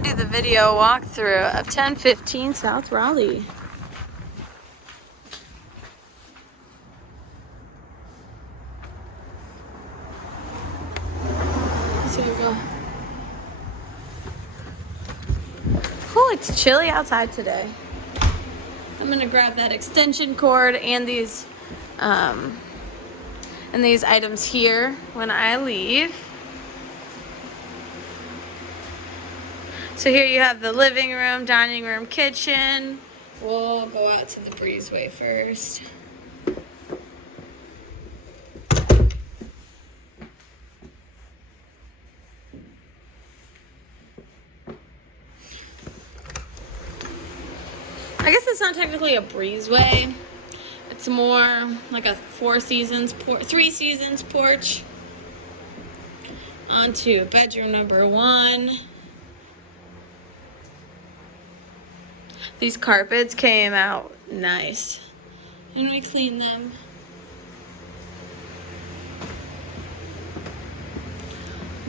gonna do the video walkthrough of 1015 South Raleigh. So we go. Oh, it's chilly outside today. I'm gonna grab that extension cord and these items here when I leave. So here you have the living room, dining room, kitchen. We'll go out to the breezeway first. I guess it's not technically a breezeway. It's more like a three seasons porch. Onto bedroom number 1. These carpets came out nice, and we cleaned them.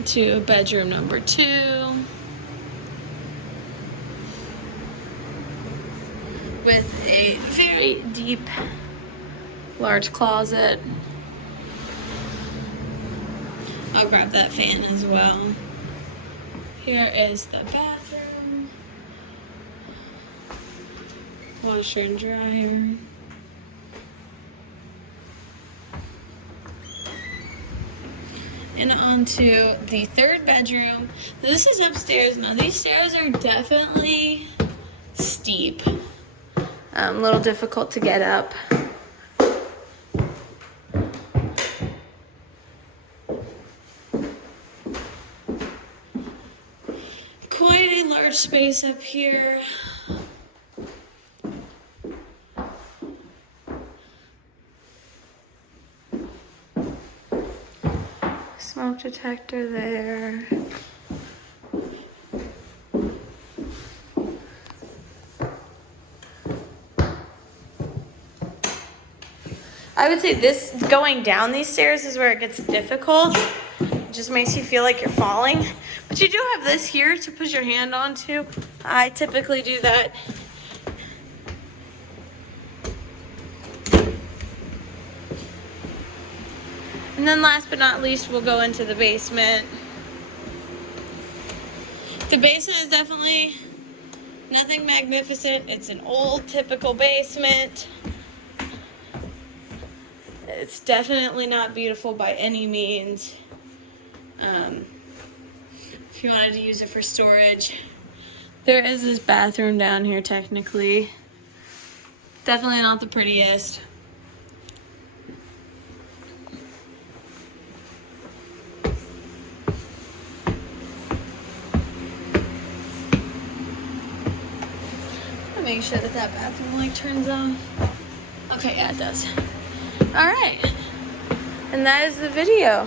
To bedroom number 2. With a very deep, large closet. I'll grab that fan as well. Here is the bathroom. Washer and dryer. And onto the 3rd bedroom. This is upstairs. Now these stairs are definitely steep. A little difficult to get up. Quite a large space up here. Smoke detector there. I would say this, going down these stairs is where it gets difficult. It just makes you feel like you're falling. But you do have this here to put your hand onto. I typically do that. And then last but not least, we'll go into the basement. The basement is definitely nothing magnificent. It's an old, typical basement. It's definitely not beautiful by any means. If you wanted to use it for storage. There is this bathroom down here technically. Definitely not the prettiest. I'll make sure that bathroom light turns on. Okay, yeah, it does. All right, and that is the video.